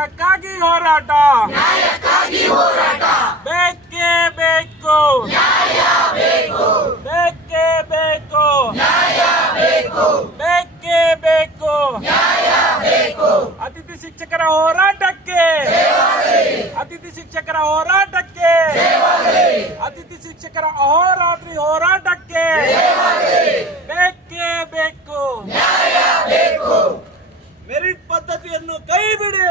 ನ್ಯಾಯಕ್ಕಾಗಿ ಹೋರಾಟ ಬೇಕೇ ಬೇಕು, ಬೇಕೇ ಬೇಕು, ಬೇಕೇ ಬೇಕು. ಅತಿಥಿ ಶಿಕ್ಷಕರ ಹೋರಾಟಕ್ಕೆ, ಅತಿಥಿ ಶಿಕ್ಷಕರ ಹೋರಾಟಕ್ಕೆ, ಅತಿಥಿ ಶಿಕ್ಷಕರ ಅಹೋರಾತ್ರಿ ಹೋರಾಟಕ್ಕೆ ಬೇಕೇ ಬೇಕು. ಮೆರಿಟ್ ಪದ್ಧತಿಯನ್ನು ಕೈ ಬಿಡಿ,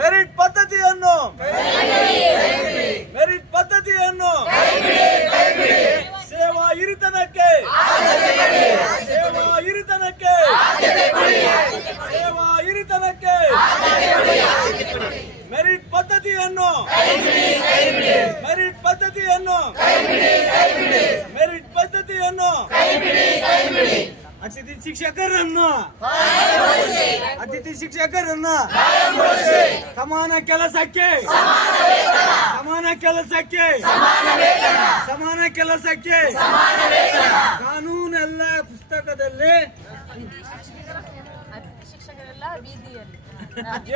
ಮೆರಿಟ್ ಪದ್ಧತಿಯನ್ನು, ಮೆರಿಟ್ ಪದ್ಧತಿಯನ್ನು ಸೇವಾ ಹಿರಿತನಕ್ಕೆ, ಸೇವಾ ಹಿರಿತನಕ್ಕೆ, ಸೇವಾ ಹಿರಿತನಕ್ಕೆ ಮೆರಿಟ್ ಪದ್ಧತಿಯನ್ನು, ಮೆರಿಟ್ ಪದ್ಧತಿಯನ್ನು, ಮೆರಿಟ್ ಪದ್ಧತಿಯನ್ನು ಅತಿಥಿ ಶಿಕ್ಷಕರನ್ನು, ಅತಿಥಿ ಶಿಕ್ಷಕರನ್ನು ಸಮಾನ ಕೆಲಸಕ್ಕೆ, ಸಮಾನ ಕೆಲಸಕ್ಕೆ, ಸಮಾನ ಕೆಲಸಕ್ಕೆ ಕಾನೂನೆಲ್ಲ ಪುಸ್ತಕದಲ್ಲಿ ಶಿಕ್ಷಕರೆಲ್ಲ ಬೀದಿಯಲ್ಲಿ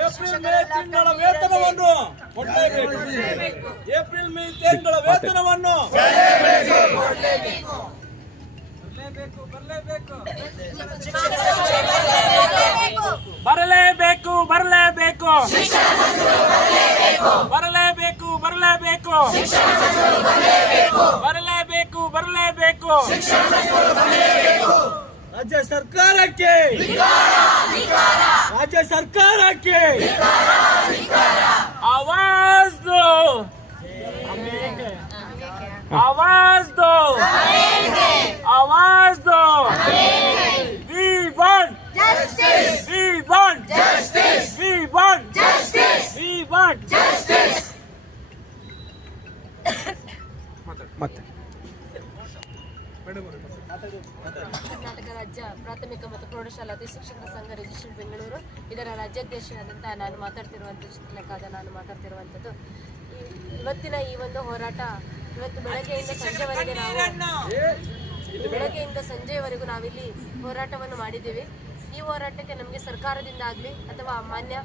ಏಪ್ರಿಲ್ ಮೇ ತಿಂಗಳ ವೇತನವನ್ನು ಕೊಡಲೇಬೇಕು, ಏಪ್ರಿಲ್ ಮೇ ತಿಂಗಳ ವೇತನವನ್ನು ಬರಲೇಬೇಕು, ಬರಲೇಬೇಕು, ಬರಲೇಬೇಕು, ಬರಲೇಬೇಕು, ಬರಲೇಬೇಕು, ಬರಲೇಬೇಕು. ರಾಜ್ಯ ಸರ್ಕಾರಕ್ಕೆ, ರಾಜ್ಯ ಸರ್ಕಾರಕ್ಕೆ ಆವಾಜ್ ದೋ, आवाज दो, आवाज दो. We want justice, we want justice, we want justice, we want justice. Karnataka ರಾಜ್ಯ ಪ್ರಾಥಮಿಕ ಮತ್ತು ಪ್ರೌಢಶಾಲಾ ಅತಿ ಶಿಕ್ಷಕರ ಸಂಘ ರಿಜಿಸ್ಟ್ರೇಷನ್ ಬೆಂಗಳೂರು ಇದರ ರಾಜ್ಯಾಧ್ಯಕ್ಷರಾದಂತಹ ನಾನು ಮಾತಾಡ್ತಿರುವಂಥದ್ದು ಇವತ್ತಿನ ಈ ಒಂದು ಹೋರಾಟ ಇವತ್ತು ಬೆಳಗ್ಗೆಯಿಂದ ಸಂಜೆಯವರೆಗೂ ನಾವಿಲ್ಲಿ ಹೋರಾಟವನ್ನು ಮಾಡಿದ್ದೇವೆ. ಈ ಹೋರಾಟಕ್ಕೆ ನಮಗೆ ಸರ್ಕಾರದಿಂದ ಆಗಲಿ ಅಥವಾ ಮಾನ್ಯ